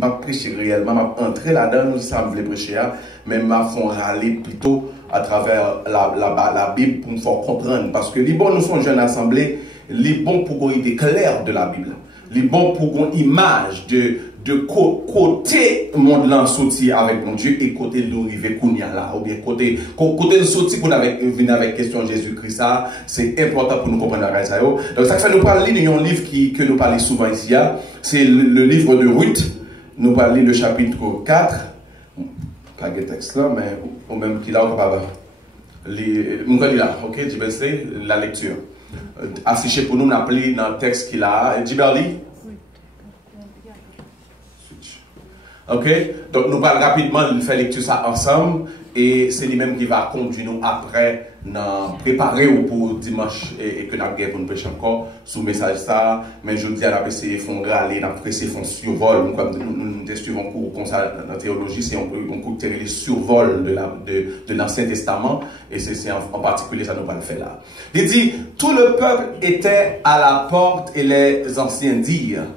pas prêcher réellement, entrer là-dedans, ça me voulait prêcher, mais m'a font râler plutôt à travers la Bible pour me faire comprendre. Parce que les bons, nous sommes jeunes assemblés, les bons pour une idée claire de la Bible, les bons pour une image de côté monde là sorti avec mon Dieu et côté nous arriver kounya là, ou bien côté nous sorti pour venir avec question Jésus-Christ, ça c'est important pour nous comprendre la ça. Donc ça fait nous parler d'un livre que nous parlons souvent ici, c'est le livre de Ruth. Nous parlons le chapitre 4, pas de texte là, mais au même qu'il a, on va là, ok, c'est la lecture. Affiché pour nous, on appelle dans le texte qu'il a, Djiberli. Ok, donc nous allons rapidement faire lecture ça ensemble et c'est lui-même qui va conduire nous après préparer pour dimanche et que nous avons pour nous pêcher encore sous message ça. Mais je dis à la PC, font râler, nous pressé, font survol. Nous suivons cours comme ça dans la théologie, c'est un cours de les survol de l'Ancien Testament et c'est en particulier ça nous va le faire là. Il dit, tout le peuple était à la porte et les anciens dirent,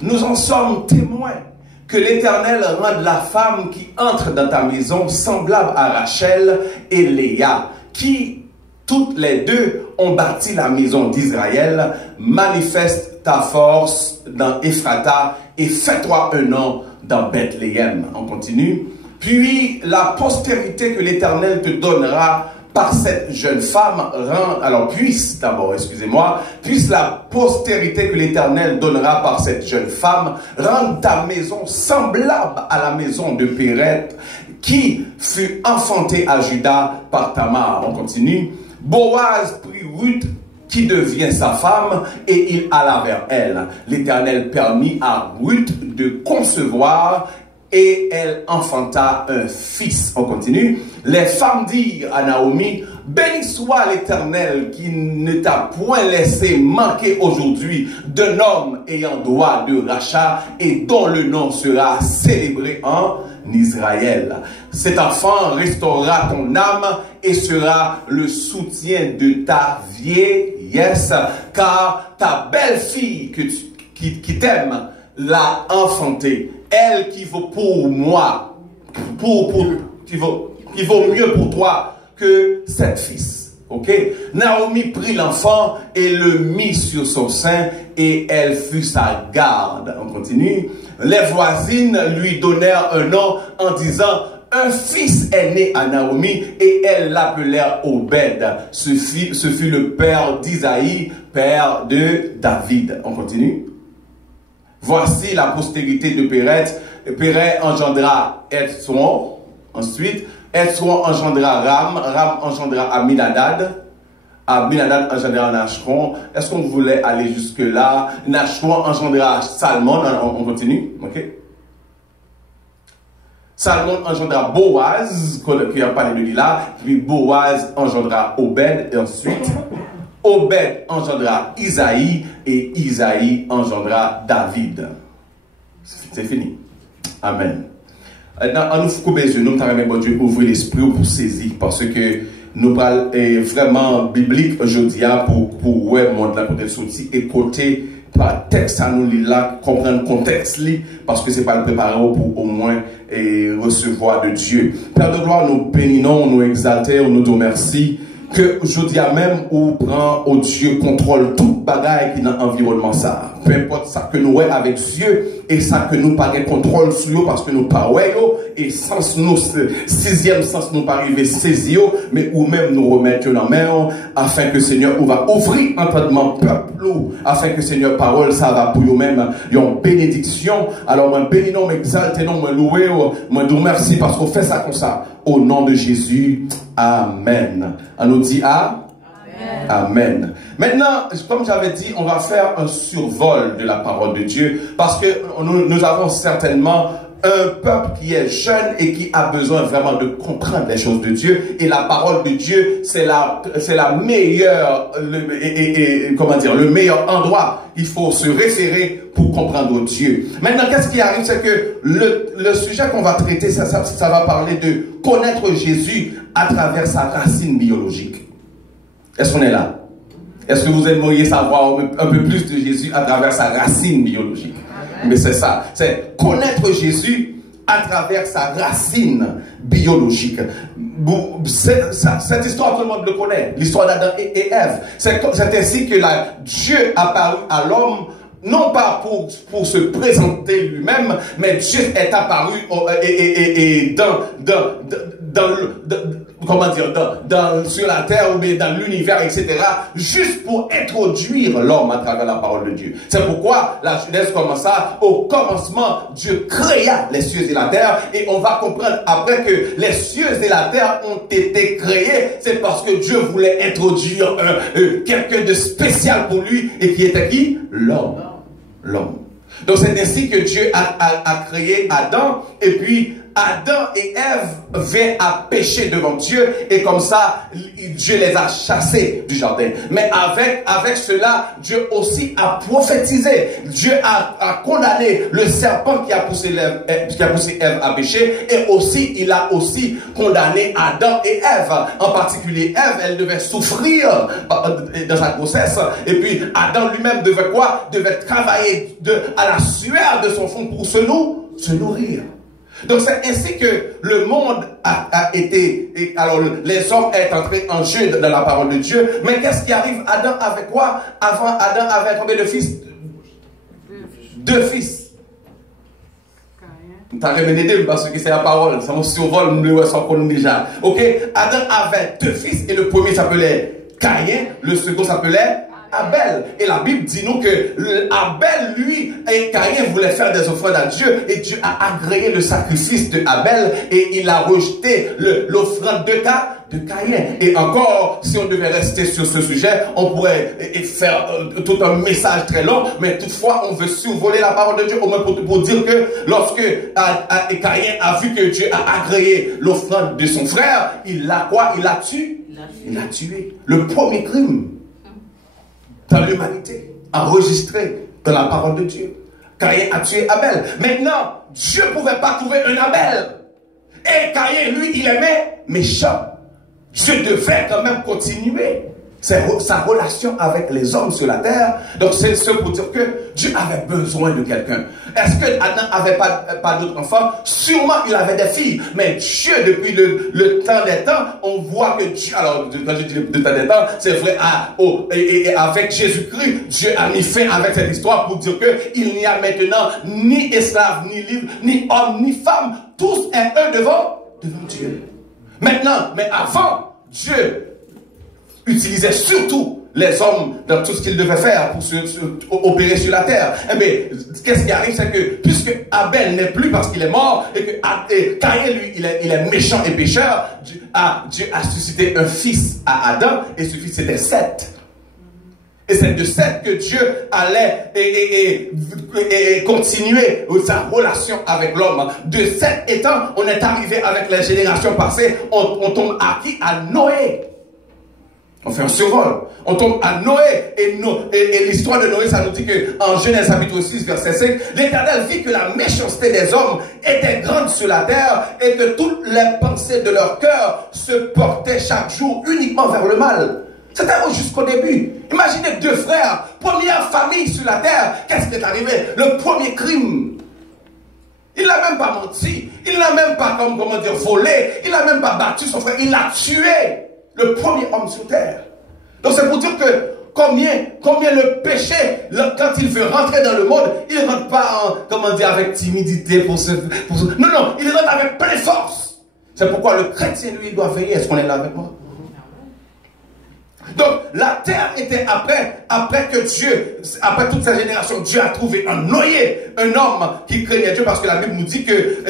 nous en sommes témoins. Que l'Éternel rende la femme qui entre dans ta maison semblable à Rachel et Léa, qui toutes les deux ont bâti la maison d'Israël. Manifeste ta force dans Ephrata et fais-toi un nom dans Bethléem. On continue. Puis la postérité que l'Éternel te donnera par cette jeune femme, puisse la postérité que l'Éternel donnera par cette jeune femme, rendre ta maison semblable à la maison de Péreth, qui fut enfantée à Juda par Tamar. On continue. Boaz prit Ruth, qui devient sa femme, et il alla vers elle. L'Éternel permit à Ruth de concevoir, et elle enfanta un fils. On continue. Les femmes dirent à Naomi, béni soit l'Éternel qui ne t'a point laissé manquer aujourd'hui d'un homme ayant droit de rachat et dont le nom sera célébré en Israël. Cet enfant restaurera ton âme et sera le soutien de ta vieillesse, car ta belle-fille qui t'aime l'a enfantée. Elle qui vaut pour moi, qui vaut mieux pour toi que 7 fils. Ok? Naomi prit l'enfant et le mit sur son sein et elle fut sa garde. On continue. Les voisines lui donnèrent un nom en disant, un fils est né à Naomi et elles l'appelèrent Obed. Ce fut le père d'Isaïe, père de David. On continue. Voici la postérité de Péreth. Péreth engendra Etsron. Ensuite, Etsron engendra Ram. Ram engendra Aminadab. Aminadab engendra Nachron. Est-ce qu'on voulait aller jusque-là? Nachron engendra Salmon. On continue. Ok. Salmon engendra Boaz, qui a parlé de lui là. Puis Boaz engendra Obed. Et ensuite, Obed engendra Isaïe et Isaïe engendra David. C'est fini. Amen. Maintenant, nous faisons les yeux, nous avons bon Dieu ouvrir l'esprit pour saisir parce que nous parlons vraiment biblique aujourd'hui pour ouais monde là côté sorti et côté par texte à nous là comprendre le contexte parce que c'est pas le préparer pour au moins recevoir de Dieu. Père de gloire, nous bénissons, nous exaltons, nous te remercions. Que aujourd'hui même, on prend au Dieu contrôle toute bagaille qui est dans l'environnement ça. Peu importe ça que nous voyons avec Dieu et ça que nous pas contrôle sur eux parce que nous pas voyons et sens nous, sixième sens nous pas arriver saisir mais ou même nous remettre dans la main afin que Seigneur on va ouvrir entendement peuple afin que Seigneur parole ça va pour nous-mêmes une bénédiction. Alors moi bénis nous, m'exalte non, moi louer, moi nous remercie parce qu'on fait ça comme ça. Au nom de Jésus, Amen. On nous dit Amen. Amen. Maintenant, comme j'avais dit, on va faire un survol de la parole de Dieu parce que nous avons certainement un peuple qui est jeune et qui a besoin vraiment de comprendre les choses de Dieu. Et la parole de Dieu, c'est la meilleure, le meilleur endroit. Il faut se référer pour comprendre Dieu. Maintenant, qu'est-ce qui arrive? C'est que le sujet qu'on va traiter, ça va parler de connaître Jésus à travers sa racine biologique. Est-ce qu'on est là? Est-ce que vous aimeriez savoir un peu plus de Jésus à travers sa racine biologique? Mais c'est ça, c'est connaître Jésus à travers sa racine biologique. Cette histoire, tout le monde le connaît, l'histoire d'Adam et Ève. C'est ainsi que Dieu apparut à l'homme, non pas pour se présenter lui-même, mais Dieu est apparu sur la terre ou bien dans l'univers, etc., juste pour introduire l'homme à travers la parole de Dieu. C'est pourquoi la Genèse commença. Au commencement, Dieu créa les cieux et la terre, et on va comprendre après que les cieux et la terre ont été créés. C'est parce que Dieu voulait introduire quelqu'un de spécial pour lui, et qui était qui? L'homme. Donc c'est ainsi que Dieu a créé Adam, et puis Adam et Ève vinrent à pécher devant Dieu, et comme ça, Dieu les a chassés du jardin. Mais avec cela, Dieu aussi a prophétisé. Dieu a condamné le serpent qui a poussé Ève à pécher, et aussi, il a aussi condamné Adam et Ève. En particulier, Ève, elle devait souffrir dans sa grossesse, et puis Adam lui-même devait quoi? Devait travailler à la sueur de son front pour se nourrir. Donc c'est ainsi que le monde a été, alors les hommes sont entrés en jeu dans la parole de Dieu. Mais qu'est-ce qui arrive? Adam avait quoi? Avant, Adam avait combien de fils? Deux fils. Tu as remédié parce que c'est la parole, ça me survole, nous le connaissons déjà. Ok? Adam avait deux fils, et le premier s'appelait Caïn, le second s'appelait Abel. Et la Bible dit nous que Abel, lui, et Caïn voulaient faire des offrandes à Dieu, et Dieu a agréé le sacrifice de Abel, et il a rejeté l'offrande de Caïn. Et encore, si on devait rester sur ce sujet, on pourrait faire tout un message très long, mais toutefois, on veut survoler la parole de Dieu, au moins pour dire que lorsque Caïn a vu que Dieu a agréé l'offrande de son frère, il l'a quoi? Il l'a tué. Il l'a tué. Le premier crime dans l'humanité, enregistré dans la parole de Dieu. Caïn a tué Abel. Maintenant, Dieu ne pouvait pas trouver un Abel. Et Caïn, lui, il aimait méchant. Dieu devait quand même continuer sa relation avec les hommes sur la terre. Donc c'est ce pour dire que Dieu avait besoin de quelqu'un. Est-ce que Adam n'avait pas d'autres enfants? Sûrement il avait des filles. Mais Dieu, depuis le temps des temps, on voit que Dieu, alors quand je dis le temps des temps, c'est vrai, et avec Jésus-Christ, Dieu a mis fin avec cette histoire pour dire qu'il n'y a maintenant ni esclave, ni libre, ni homme, ni femme. Tous est un devant Dieu. Maintenant, mais avant, Dieu utilisait surtout les hommes dans tout ce qu'ils devaient faire pour opérer sur la terre. Eh bien, qu'est-ce qui arrive, c'est que puisque Abel n'est plus parce qu'il est mort, et que Caïn, lui, il est méchant et pécheur, Dieu a suscité un fils à Adam, et ce fils c'était Seth. Et c'est de Seth que Dieu allait continuer sa relation avec l'homme. De Seth étant, on est arrivé avec les générations passées, on tombe à qui? À Noé. On fait un survol. On tombe à Noé. Et l'histoire de Noé, ça nous dit que en Genèse chapitre 6, verset 5, l'Éternel vit que la méchanceté des hommes était grande sur la terre, et que toutes les pensées de leur cœur se portaient chaque jour uniquement vers le mal. C'était jusqu'au début. Imaginez deux frères, première famille sur la terre. Qu'est-ce qui est arrivé? Le premier crime. Il n'a même pas menti. Il n'a même pas, volé. Il n'a même pas battu son frère. Il l'a tué. Le premier homme sur terre. Donc c'est pour dire que combien le péché, quand il veut rentrer dans le monde, il ne rentre pas avec timidité Non, il rentre avec pleine force. C'est pourquoi le chrétien, lui, il doit veiller. Est-ce qu'on est là avec moi? Donc la terre était après que Dieu, après toute sa génération, Dieu a trouvé un Noé, un homme qui craignait Dieu, parce que la Bible nous dit que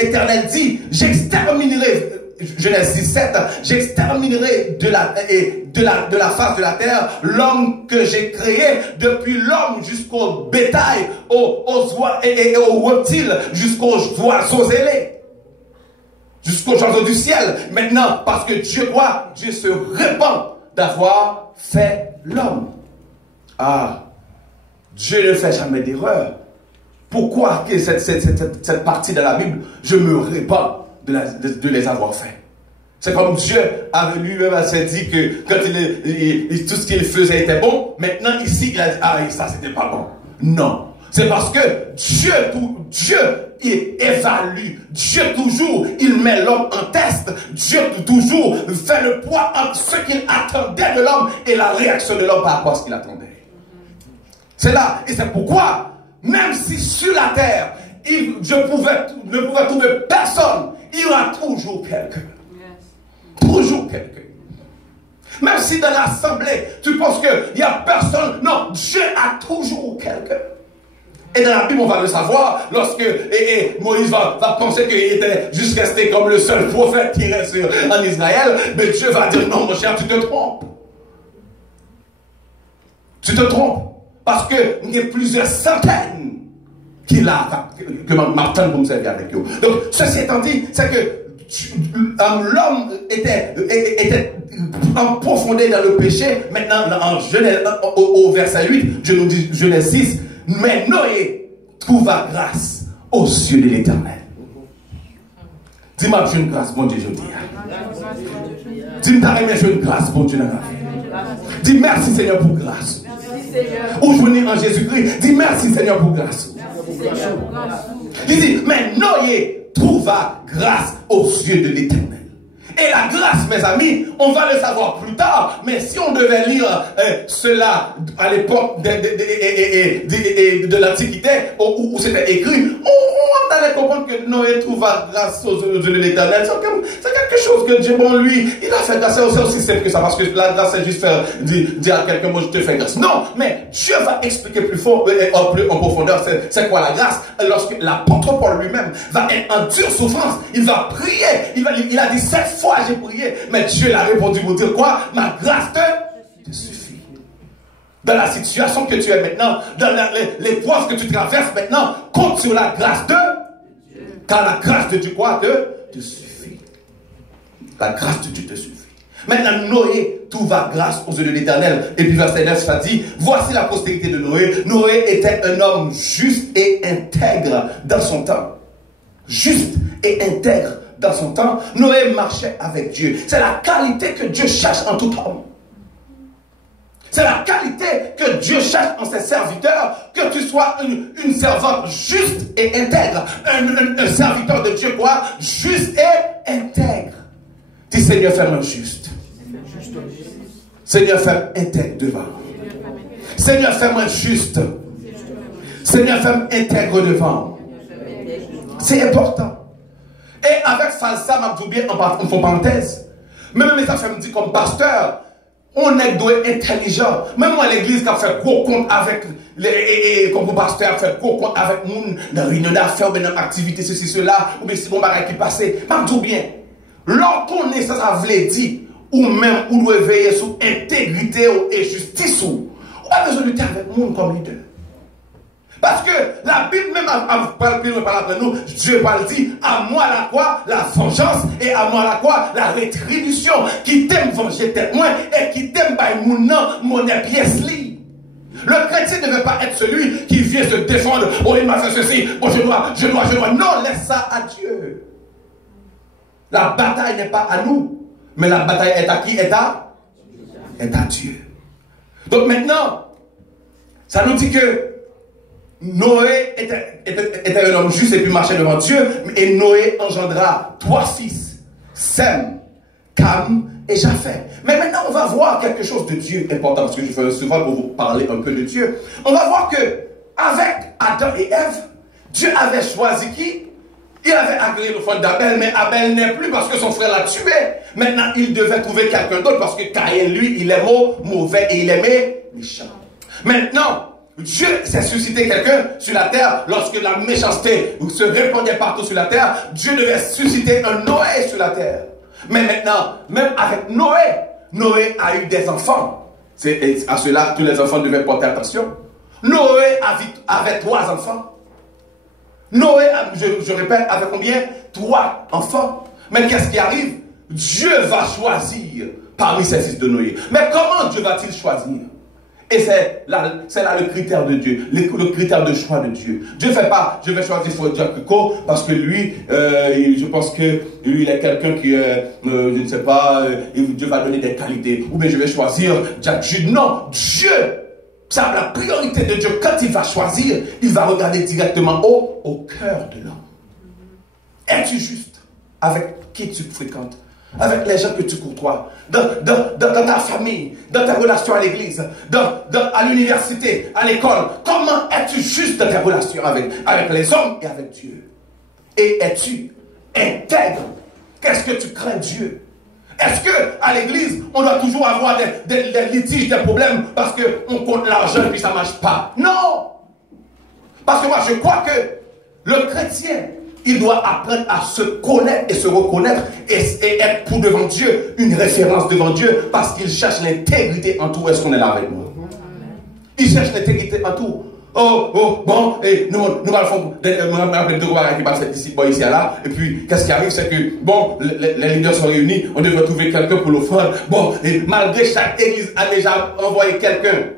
l'Éternel dit, j'exterminerai, Genèse 17, j'exterminerai de la face de la terre l'homme que j'ai créé, depuis l'homme jusqu'au bétail, aux oies et aux reptiles, jusqu'aux oiseaux ailés, jusqu'aux oiseaux du ciel. Maintenant, parce que Dieu croit, Dieu se répand d'avoir fait l'homme. Dieu ne fait jamais d'erreur. Pourquoi que cette partie de la Bible, je me répands de les avoir fait? C'est comme Dieu avait lui-même s'est dit que quand tout ce qu'il faisait était bon. Maintenant ici, il a dit, ça c'était pas bon. Non. C'est parce que Dieu il évalue. Dieu toujours, il met l'homme en test. Dieu toujours fait le poids entre ce qu'il attendait de l'homme et la réaction de l'homme par rapport à ce qu'il attendait. C'est là. Et c'est pourquoi, même si sur la terre, je ne pouvais trouver personne, il y aura toujours quelqu'un. Toujours quelqu'un. Même si dans l'assemblée, tu penses qu'il n'y a personne, non, Dieu a toujours quelqu'un. Et dans la Bible, on va le savoir, lorsque Moïse va penser qu'il était juste resté comme le seul prophète qui reste en Israël, mais Dieu va dire, non mon cher, tu te trompes. Tu te trompes. Parce qu'il y a plusieurs centaines que Martin pour me servir avec eux. Donc, ceci étant dit, c'est que l'homme était en profondeur dans le péché. Maintenant, en Genèse, au verset 8, je nous dis Genèse 6, mais Noé trouva grâce aux yeux de l'Éternel. Dis-moi, j'ai une grâce, bon Dieu, je dis. Dis-moi, j'ai une grâce, bon Dieu, dans la vie. Dis merci Seigneur pour grâce. Ou je venir en Jésus-Christ, dis merci Seigneur pour grâce. Il dit, mais Noé trouva grâce aux yeux de l'Éternel. Et la grâce, mes amis, on va le savoir plus tard, mais si on devait lire cela à l'époque de l'Antiquité, où c'était écrit, on allait comprendre que Noé trouva grâce aux yeux de l'Éternel. C'est quelque chose que Dieu, bon, lui, il a fait grâce. C'est aussi simple que ça, parce que la grâce, c'est juste dire à quelqu'un, moi, je te fais grâce. Non, mais Dieu va expliquer plus fort, plus en profondeur, c'est quoi la grâce. Lorsque l'apôtre Paul lui-même va être en dure souffrance, il va prier, il a dit 7 fois j'ai prié, mais Dieu l'a répondu pour dire quoi? Ma grâce te suffit. Dans la situation que tu es maintenant, dans l'épreuve que tu traverses maintenant, compte sur la grâce de Dieu. Car la grâce de Dieu quoi? Te suffit. La grâce de Dieu te suffit. Maintenant, Noé trouva grâce aux yeux de l'Éternel. Et puis verset 9, ça dit, voici la postérité de Noé. Noé était un homme juste et intègre dans son temps. Juste et intègre dans son temps. Noé marchait avec Dieu. C'est la qualité que Dieu cherche en tout homme. C'est la qualité que Dieu cherche en ses serviteurs, que tu sois une servante juste et intègre. Un serviteur de Dieu quoi? Juste et intègre. Dis Seigneur, fais-moi juste. Seigneur, fais-moi intègre devant. Seigneur, fais-moi juste. Seigneur, fais-moi intègre devant. C'est important. Et avec ça m'a dit bien en parenthèse. Même ça fait me dire comme pasteur, on est doué intelligent. Même moi, l'église qui a fait gros compte avec comme pasteur, fait gros compte avec moun, dans réunion d'affaires, dans activité, ceci, cela, ou bien si bon bagage qui passait. M'a dit bien. Lorsqu'on est ça veut dire, ou même, ou doit veiller sur intégrité et justice, ou pas besoin de lutter avec moun comme leader. Parce que la Bible même parle après nous, Dieu parle dit, à moi la quoi? La vengeance, et à moi la quoi? La rétribution, qui t'aime venger tête moins, et qui t'aime par mon pièce li. Le chrétien ne veut pas être celui qui vient se défendre, oh il m'a fait ceci, oh je dois. Non, laisse ça à Dieu. La bataille n'est pas à nous, mais la bataille est à qui? Est à Dieu. Donc maintenant, ça nous dit que Noé était un homme juste et puis marchait devant Dieu. Et Noé engendra 3 fils, Sem, Cam et Japheth. Mais maintenant, on va voir quelque chose de Dieu important, parce que je fais souvent pour vous parler un peu de Dieu. On va voir que avec Adam et Ève, Dieu avait choisi qui? Il avait agréé le frère d'Abel, mais Abel n'est plus parce que son frère l'a tué. Maintenant, il devait trouver quelqu'un d'autre parce que Caïn, lui, il est mauvais et il aimait méchant. Maintenant, Dieu s'est suscité quelqu'un sur la terre. Lorsque la méchanceté se répandait partout sur la terre, Dieu devait susciter un Noé sur la terre. Mais maintenant, même avec Noé a eu des enfants. À cela, tous les enfants devaient porter attention. Noé avait 3 enfants. Noé, je répète, avait combien? 3 enfants. Mais qu'est-ce qui arrive? Dieu va choisir parmi ces fils de Noé. Mais comment Dieu va-t-il choisir? Et c'est là le critère de Dieu, le critère de choix de Dieu. Dieu ne fait pas, je vais choisir Fodjakiko parce que lui, je pense que lui, il est quelqu'un qui, je ne sais pas, Dieu va donner des qualités. Ou bien je vais choisir Jack Jude. Non, Dieu Ça, la priorité de Dieu, quand il va choisir, il va regarder directement au cœur de l'homme. Es-tu juste avec qui tu fréquentes? Avec les gens que tu côtoies, dans ta famille, dans ta relation à l'église, à l'université, à l'école. Comment es-tu juste dans tes relations avec les hommes et avec Dieu? Et es-tu intègre? Qu'est-ce que tu crains Dieu? Est-ce qu'à l'église, on doit toujours avoir des litiges, des problèmes parce qu'on compte l'argent et puis ça ne marche pas? Non! Parce que moi, je crois que le chrétien, il doit apprendre à se connaître et se reconnaître et être pour devant Dieu, une référence devant Dieu, parce qu'il cherche l'intégrité en tout. Est-ce qu'on est là avec moi? Il cherche l'intégrité en tout. Bon, et nous allons faire deux qui passent ici, là, et puis, qu'est-ce qui arrive, c'est que, bon, les leaders sont réunis, on devrait trouver quelqu'un pour l'offrande. Bon, et malgré chaque église a déjà envoyé quelqu'un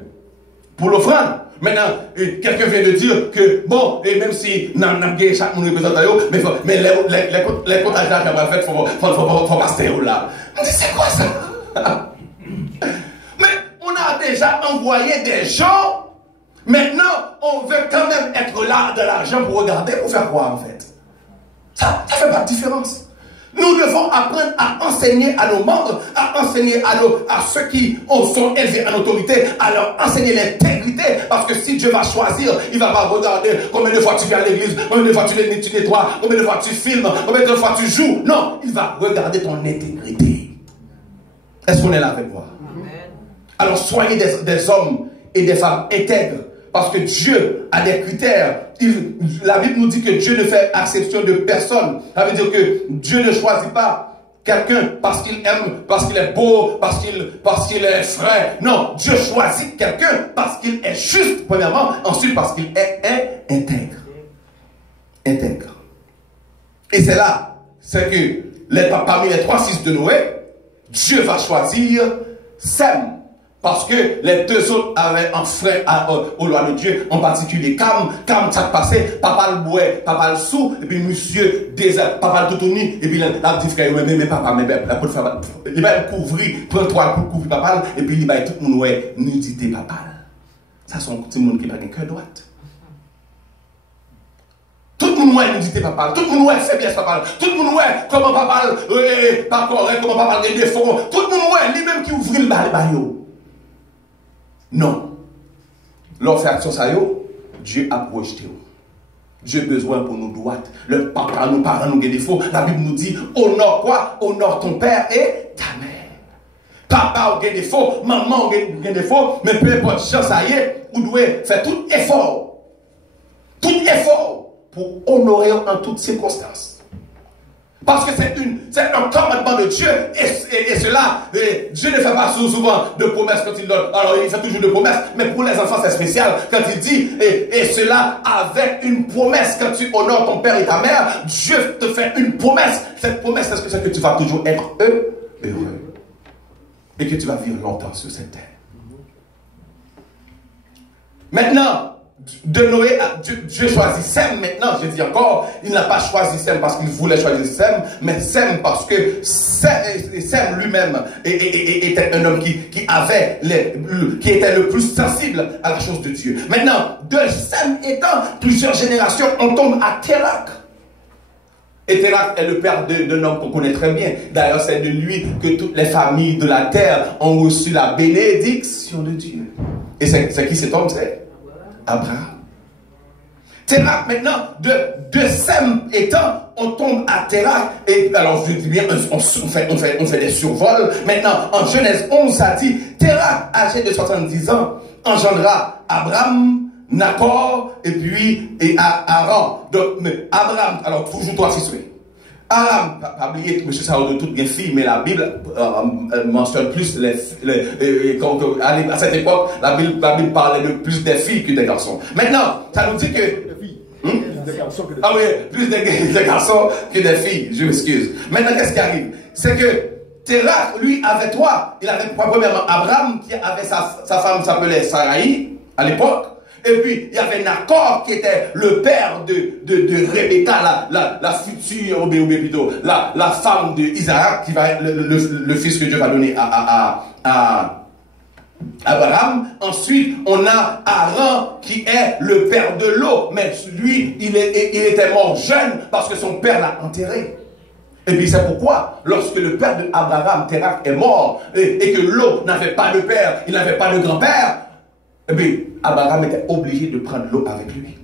pour l'offrande. Maintenant, quelqu'un vient de dire que, bon, et même si chaque monde représente, mais les comptages d'argent qu'on va faire, faut passer là. On dit, c'est quoi ça? Mais on a déjà envoyé des gens. Maintenant, on veut quand même être là de l'argent pour regarder, pour faire quoi en fait? Ça ne fait pas de différence. Nous devons apprendre à enseigner à nos membres, à enseigner à ceux qui sont élevés en autorité, à leur enseigner l'intégrité, parce que si Dieu va choisir, il va pas regarder combien de fois tu viens à l'église, combien de fois tu nettoies, combien de fois tu filmes, combien de fois tu joues. Non, il va regarder ton intégrité. Est-ce qu'on est là avec moi? Alors soyez des hommes et des femmes intègres. Parce que Dieu a des critères. La Bible nous dit que Dieu ne fait exception de personne. Ça veut dire que Dieu ne choisit pas quelqu'un parce qu'il aime, parce qu'il est beau, parce qu'il est frais. Non, Dieu choisit quelqu'un parce qu'il est juste, premièrement. Ensuite, parce qu'il est intègre. Intègre. Et c'est là, c'est que parmi les 3 fils de Noé, Dieu va choisir Sem. Parce que les 2 autres avaient un frère au loi de Dieu, en particulier Cam, ça passait, papa le bois, papa le sou, et puis monsieur désert, papa le toutouni, et puis la petite frère, mais papa, il va couvrir, prendre 3 pour couvrir papa, et puis il va tout le monde nudité papa. Ça sont des gens qui n'ont pas de cœur droit. Tout le monde est nudité papa, tout le monde est faiblesse papa, tout le monde est comment papa, pas correct, comment papa a des défauts, tout le monde est lui-même qui ouvre le bail. Non. Leur fait action ça, Dieu a projeté. Dieu a besoin pour nous droite. Le papa, nos parents, nous avons des défauts. La Bible nous dit, honore quoi? Honore ton père et ta mère. Papa a des défauts, maman a des défauts, mais peu importe, ça y est, vous devez faire tout effort pour honorer en toutes circonstances. Parce que c'est un commandement de Dieu. Et cela, Dieu ne fait pas souvent de promesses quand il donne. Alors, il fait toujours de promesses. Mais pour les enfants, c'est spécial. Quand il dit, et cela avec une promesse. Quand tu honores ton père et ta mère, Dieu te fait une promesse. Cette promesse, c'est que tu vas toujours être heureux. Et que tu vas vivre longtemps sur cette terre. Maintenant, de Noé, Dieu choisit Sem. Maintenant, je dis encore, il n'a pas choisi Sem parce qu'il voulait choisir Sem, mais Sem parce que Sem lui-même était un homme qui était le plus sensible à la chose de Dieu. Maintenant, de Sem étant plusieurs générations, on tombe à Térak. Et Térak est le père d'un homme qu'on connaît très bien. D'ailleurs, c'est de lui que toutes les familles de la terre ont reçu la bénédiction de Dieu. Et c'est qui cet homme? C'est Abraham. Térak, maintenant, de Sem étant, on tombe à Térak, et alors je dis bien, on fait des survols. Maintenant, en Genèse 11, ça dit, Térak, âgé de 70 ans, engendra Abraham, Nacor, et puis Haran. Donc, Abraham, alors toujours 3 fils. Aram, pas oublier, M. Sao de toutes bien filles, mais la Bible mentionne plus à cette époque, la Bible parlait de plus des filles que des garçons. Maintenant, ça nous dit que ah oui, plus des garçons que des filles, je m'excuse. Maintenant, qu'est-ce qui arrive? C'est que Térak, lui, avait 3. Il avait premièrement Abraham, qui avait sa femme s'appelait Sarai à l'époque. Et puis, il y avait Nacor qui était le père de Rebecca, la future, plutôt, la femme d'Isaac, qui va être le fils que Dieu va donner à Abraham. Ensuite, on a Aaron qui est le père de l'eau. Mais lui, il était mort jeune parce que son père l'a enterré. Et puis c'est pourquoi, lorsque le père d'Abraham, Terach, est mort, et que l'eau n'avait pas de père, il n'avait pas de grand-père, et puis Abraham était obligé de prendre l'eau avec lui.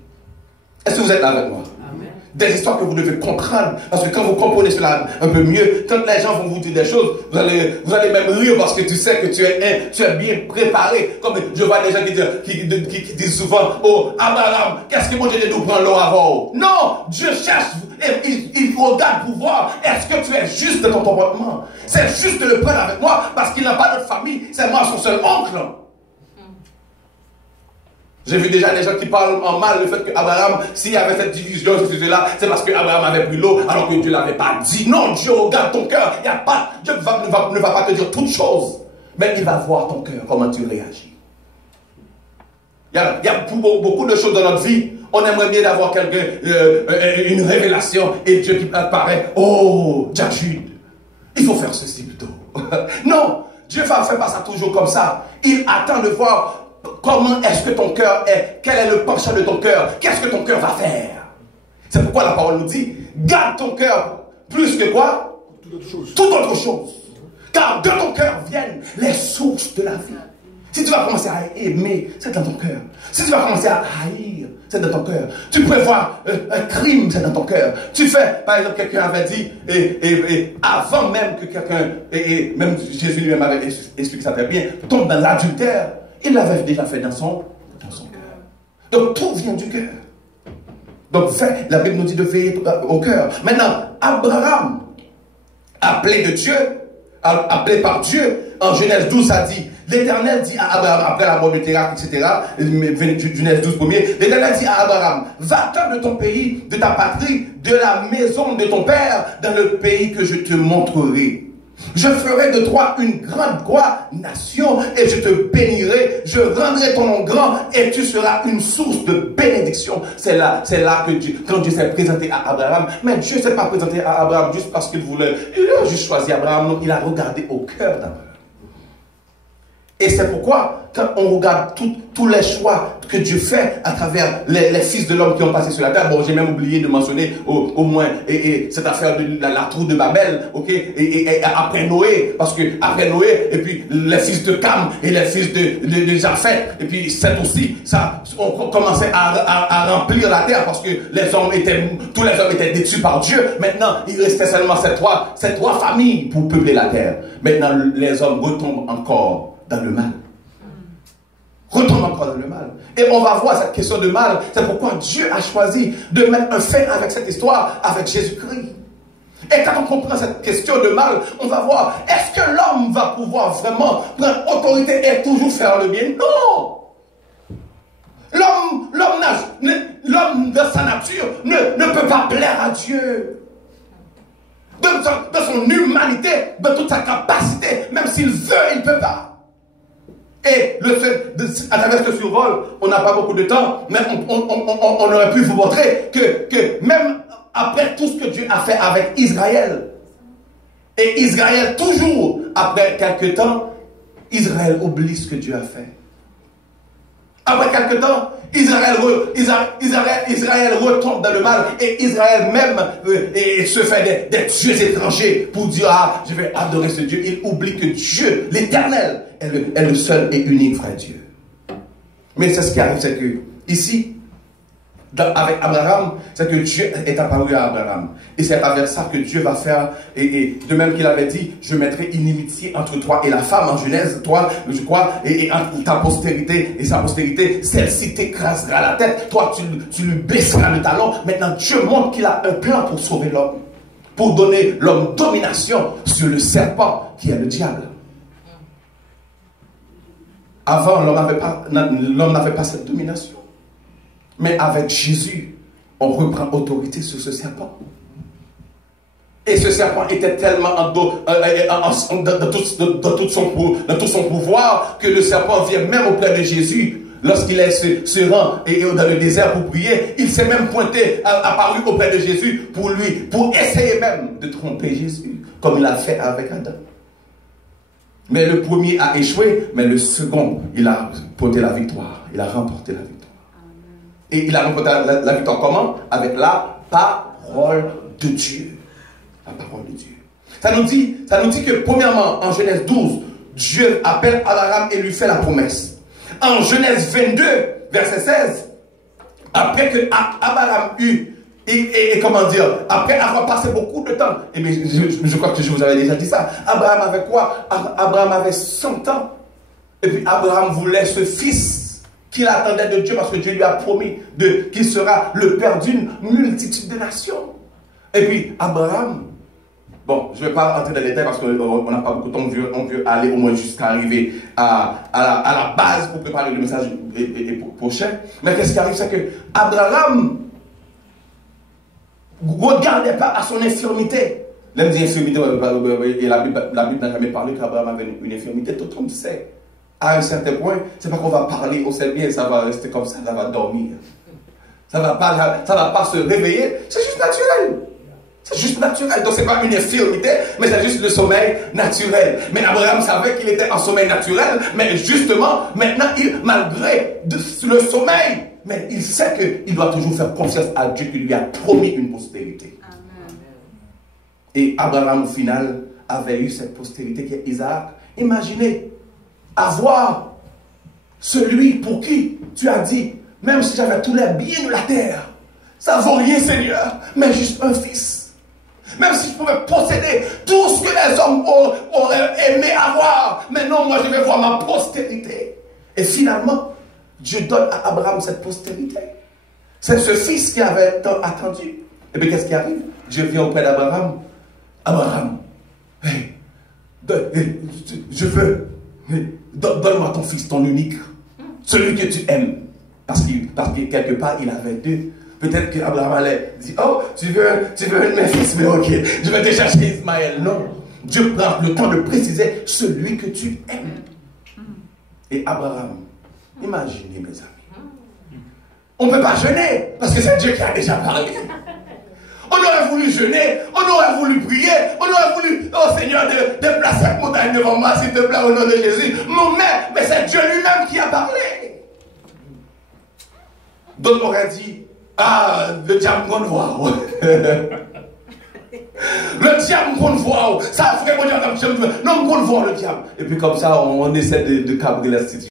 Est-ce que vous êtes là avec moi? Amen. Des histoires que vous devez comprendre, parce que quand vous comprenez cela un peu mieux, quand les gens vont vous dire des choses, vous allez même rire parce que tu sais que tu es bien préparé. Comme je vois des gens qui disent souvent, oh Abraham, qu'est-ce que moi j'ai dit de prendre l'eau avant? Non, Dieu cherche, il regarde pour voir, est-ce que tu es juste dans ton comportement? C'est juste de le prendre avec moi parce qu'il n'a pas de famille, c'est moi son seul oncle. J'ai vu déjà des gens qui parlent en mal le fait qu'Abraham, s'il y avait cette division, là, c'est parce qu'Abraham avait pris l'eau alors que Dieu ne l'avait pas dit. Non, Dieu regarde ton cœur. Dieu ne va pas te dire toutes choses, mais il va voir ton cœur, comment tu réagis. Il y a beaucoup de choses dans notre vie. On aimerait bien d'avoir quelqu'un, une révélation, et Dieu qui apparaît. Oh, Jude, il faut faire ceci plutôt. Non, Dieu ne fait pas ça toujours comme ça. Il attend de voir comment est-ce que ton cœur est, quel est le penchant de ton cœur, qu'est-ce que ton cœur va faire. C'est pourquoi la parole nous dit, garde ton cœur plus que quoi? Toute autre chose. Car de ton cœur viennent les sources de la vie. Si tu vas commencer à aimer, c'est dans ton cœur. Si tu vas commencer à haïr, c'est dans ton cœur. Tu prévois un crime, c'est dans ton cœur. Tu fais, par exemple, quelqu'un avait dit, et avant même que quelqu'un, et même Jésus lui-même avait expliqué ça très bien, tombe dans l'adultère. Il l'avait déjà fait dans son cœur. Donc tout vient du cœur. Donc la Bible nous dit de veiller au cœur. Maintenant, Abraham, appelé de Dieu, appelé par Dieu, en Genèse 12, ça dit, l'Éternel dit à Abraham, après la mort de Terach, etc., Genèse 12 premier, l'Éternel dit à Abraham, va-t'en de ton pays, de ta patrie, de la maison de ton père, dans le pays que je te montrerai. Je ferai de toi une grande nation et je te bénirai, je rendrai ton nom grand et tu seras une source de bénédiction. C'est là que Dieu, quand Dieu s'est présenté à Abraham, mais Dieu ne s'est pas présenté à Abraham juste parce qu'il voulait, il a juste choisi Abraham, non, il a regardé au cœur d'Abraham. Et c'est pourquoi, quand on regarde tous les choix que Dieu fait à travers les fils de l'homme qui ont passé sur la terre, bon, j'ai même oublié de mentionner au moins cette affaire de la tour de Babel, ok, et après Noé, parce que après Noé, et puis les fils de Cam et les fils de Japheth, et puis c'est aussi, ça, on commençait à remplir la terre parce que tous les hommes étaient détruits par Dieu. Maintenant, il restait seulement ces trois familles pour peupler la terre. Maintenant, les hommes retombent encore dans le mal. Retombe encore dans le mal. Et on va voir cette question de mal. C'est pourquoi Dieu a choisi de mettre un fait avec cette histoire, avec Jésus-Christ. Et quand on comprend cette question de mal, on va voir, est-ce que l'homme va pouvoir vraiment prendre autorité et toujours faire le bien? Non! L'homme de sa nature ne peut pas plaire à Dieu. De son humanité, de toute sa capacité, même s'il veut, il ne peut pas. Et à travers ce survol, on n'a pas beaucoup de temps, mais on aurait pu vous montrer que même après tout ce que Dieu a fait avec Israël, et Israël toujours, après quelques temps, Israël oublie ce que Dieu a fait. Après quelques temps, Israël retombe dans le mal et Israël même se fait des dieux étrangers pour dire, ah, je vais adorer ce Dieu. Il oublie que Dieu, l'Éternel, est le seul et unique vrai Dieu. Mais c'est ce qui arrive, c'est que ici, avec Abraham, c'est que Dieu est apparu à Abraham. Et c'est à travers ça que Dieu va faire, et de même qu'il avait dit, je mettrai inimitié entre toi et la femme, en Genèse, toi, je crois, et entre ta postérité et sa postérité, celle-ci t'écrasera la tête, toi tu lui baisseras le talon. Maintenant, Dieu montre qu'il a un plan pour sauver l'homme, pour donner l'homme domination sur le serpent qui est le diable. Avant, l'homme n'avait pas cette domination. Mais avec Jésus, on reprend autorité sur ce serpent. Et ce serpent était tellement dans tout son pouvoir que le serpent vient même auprès de Jésus. Lorsqu'il se rend dans le désert pour prier, il s'est même apparu auprès de Jésus pour essayer même de tromper Jésus, comme il a fait avec Adam. Mais le premier a échoué, mais le second, il a porté la victoire. Il a remporté la victoire. Et il a remporté la victoire comment? Avec la parole de Dieu. La parole de Dieu. Ça nous dit que premièrement, en Genèse 12, Dieu appelle Abraham et lui fait la promesse. En Genèse 22, verset 16, après que Abraham eut, et comment dire, après avoir passé beaucoup de temps, et bien, je crois que je vous avais déjà dit ça, Abraham avait quoi? Abraham avait 100 ans. Et puis Abraham voulait ce fils qu'il attendait de Dieu parce que Dieu lui a promis qu'il sera le père d'une multitude de nations. Et puis Abraham, bon, je ne vais pas entrer dans les détails parce qu'on n'a pas beaucoup de temps, on veut aller au moins jusqu'à arriver à la base pour préparer le message prochain. Mais qu'est-ce qui arrive, c'est que Abraham ne regardait pas à son infirmité. L'homme dit infirmité, et la Bible n'a jamais parlé qu'Abraham avait une infirmité, tout le monde sait. À un certain point, c'est pas qu'on va parler au bien, ça va rester comme ça, ça va dormir. Ça va pas se réveiller, c'est juste naturel. C'est juste naturel. Donc, ce n'est pas une infirmité, mais c'est juste le sommeil naturel. Mais Abraham savait qu'il était en sommeil naturel, mais justement, maintenant, malgré le sommeil, mais il sait qu'il doit toujours faire confiance à Dieu qui lui a promis une postérité. Amen. Et Abraham, au final, avait eu cette postérité qui est Isaac. Imaginez avoir celui pour qui tu as dit, même si j'avais tous les biens de la terre, ça ne vaut rien, Seigneur, mais juste un fils. Même si je pouvais posséder tout ce que les hommes auraient aimé avoir. Mais non, moi je vais voir ma postérité. Et finalement, Dieu donne à Abraham cette postérité. C'est ce fils qui avait tant attendu. Et bien qu'est-ce qui arrive? Dieu vient auprès d'Abraham. Abraham, hey, je veux, donne-moi ton fils, ton unique. Celui que tu aimes. Parce que quelque part, il avait deux. Peut-être qu'Abraham allait dire, oh, tu veux un de mes fils, mais ok, je vais te chercher Ismaël. Non, Dieu prend le temps de préciser celui que tu aimes. Et Abraham, imaginez mes amis, on ne peut pas jeûner, parce que c'est Dieu qui a déjà parlé. On aurait voulu jeûner, on aurait voulu prier, on aurait voulu, oh Seigneur, déplacer cette montagne devant moi, s'il te plaît, au nom de Jésus. Mais c'est Dieu lui-même qui a parlé. D'autres auraient dit, ah, le diable qu'on voit. Le diable qu'on voit. Ça ferait qu'on diable. Non, qu'on voit le diable. Et puis comme ça, on essaie de cabrer la situation.